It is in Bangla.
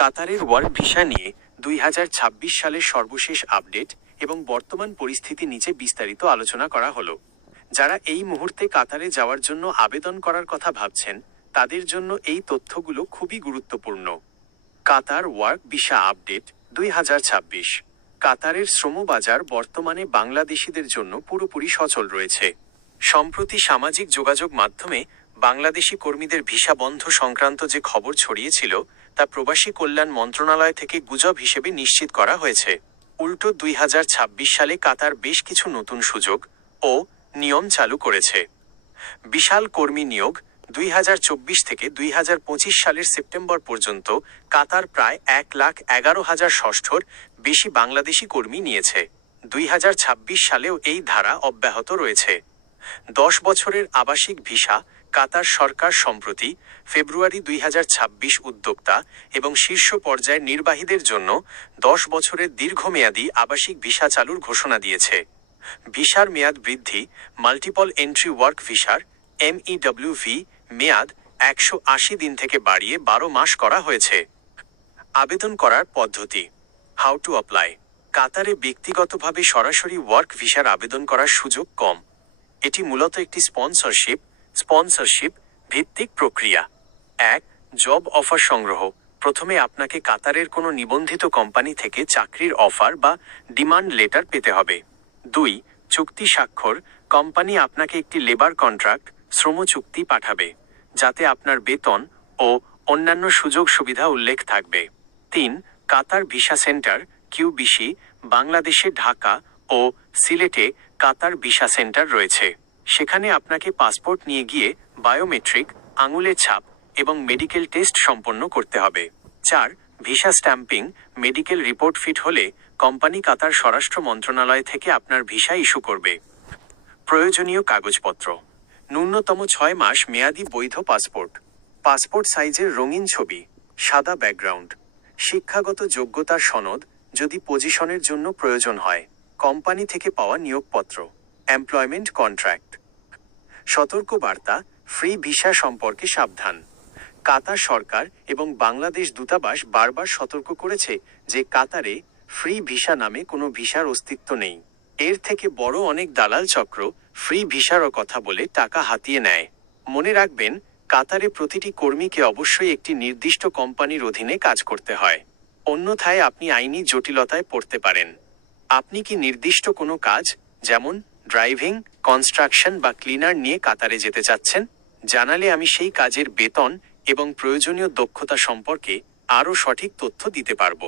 কাতারের ওয়ার্ক ভিসা নিয়ে 2026 সালের সর্বশেষ আপডেট এবং বর্তমান পরিস্থিতি নিচে বিস্তারিত আলোচনা করা হলো। যারা এই মুহূর্তে কাতারে যাওয়ার জন্য আবেদন করার কথা ভাবছেন, তাদের জন্য এই তথ্যগুলো খুবই গুরুত্বপূর্ণ। কাতার ওয়ার্ক ভিসা আপডেট 2026। কাতারের শ্রমবাজার বর্তমানে বাংলাদেশিদের জন্য পুরোপুরি সচল রয়েছে। সম্প্রতি সামাজিক যোগাযোগ মাধ্যমে বাংলাদেশি কর্মীদের ভিসা বন্ধ সংক্রান্ত যে খবর ছড়িয়েছিল, তা প্রবাসী কল্যাণ মন্ত্রণালয় থেকে গুজব হিসেবে নিশ্চিত করা হয়েছে। উল্টো 2026 সালে কাতার বেশ কিছু নতুন সুযোগ ও নিয়ম চালু করেছে। বিশাল কর্মী নিয়োগ 2024 থেকে 2025 সালের সেপ্টেম্বর পর্যন্ত কাতার প্রায় 1,11,000 ষষ্ঠর বেশি বাংলাদেশি কর্মী নিয়েছে। 2026 সালেও এই ধারা অব্যাহত রয়েছে। 10 বছরের আবাসিক ভিসা কাতার সরকার সম্প্রতি ফেব্রুয়ারি 2026 উদ্যোক্তা এবং শীর্ষ পর্যায়ের নির্বাহীদের জন্য 10 বছরের দীর্ঘমেয়াদী আবাসিক ভিসা চালুর ঘোষণা দিয়েছে। ভিসার মেয়াদ বৃদ্ধি মাল্টিপল এন্ট্রি ওয়ার্ক ভিসার MEWV মেয়াদ 180 দিন থেকে বাড়িয়ে 12 মাস করা হয়েছে। আবেদন করার পদ্ধতি। How to apply. কাতারে ব্যক্তিগতভাবে সরাসরি ওয়ার্ক ভিসার আবেদন করার সুযোগ কম। এটি মূলত একটি স্পন্সরশিপ ভিত্তিক প্রক্রিয়া। 1. জব অফার সংগ্রহ। প্রথমে আপনাকে কাতারের কোনো নিবন্ধিত কোম্পানি থেকে চাকরির অফার বা ডিমান্ড লেটার পেতে হবে। 2. চুক্তি স্বাক্ষর। কোম্পানি আপনাকে একটি লেবার কন্ট্রাক্ট শ্রম চুক্তি পাঠাবে, যাতে আপনার বেতন ও অন্যান্য সুযোগ সুবিধা উল্লেখ থাকবে। 3. কাতার ভিসা সেন্টার QVC। বাংলাদেশে ঢাকা ও সিলেটে কাতার ভিসা সেন্টার রয়েছে। সেখানে আপনাকে পাসপোর্ট নিয়ে গিয়ে বায়োমেট্রিক, আঙুলের ছাপ এবং মেডিকেল টেস্ট সম্পন্ন করতে হবে। 4. Visa stamping. Medical report fit হলে কোম্পানি কাতার স্বরাষ্ট্র মন্ত্রণালয় থেকে আপনার ভিসা ইস্যু করবে। প্রয়োজনীয় কাগজপত্র। ন্যূনতম 6 মাস মেয়াদি বৈধ পাসপোর্ট সাইজের রঙিন ছবি, সাদা ব্যাকগ্রাউন্ড। শিক্ষাগত যোগ্যতার সনদ যদি পজিশনের জন্য প্রয়োজন হয়। কোম্পানি থেকে পাওয়া নিয়োগপত্র, এমপ্লয়মেন্ট কন্ট্রাক্ট। সতর্কবার্তা। ফ্রি ভিসা সম্পর্কে সাবধান। কাতার সরকার এবং বাংলাদেশ দূতাবাস বারবার সতর্ক করেছে যে কাতারে ফ্রি ভিসা নামে কোনো ভিসার অস্তিত্ব নেই। এর থেকে বড় অনেক দালাল চক্র ফ্রি ভিসারও কথা বলে টাকা হাতিয়ে নেয়। মনে রাখবেন, কাতারে প্রতিটি কর্মীকে অবশ্যই একটি নির্দিষ্ট কোম্পানির অধীনে কাজ করতে হয়, অন্যথায় আপনি আইনি জটিলতায় পড়তে পারেন। আপনি কি নির্দিষ্ট কোনো কাজ, যেমন ড্রাইভিং, কনস্ট্রাকশন বা ক্লিনার নিয়ে কাতারে যেতে চাচ্ছেন? জানালে আমি সেই কাজের বেতন এবং প্রয়োজনীয় দক্ষতা সম্পর্কে আরও সঠিক তথ্য দিতে পারব।